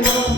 Thank you.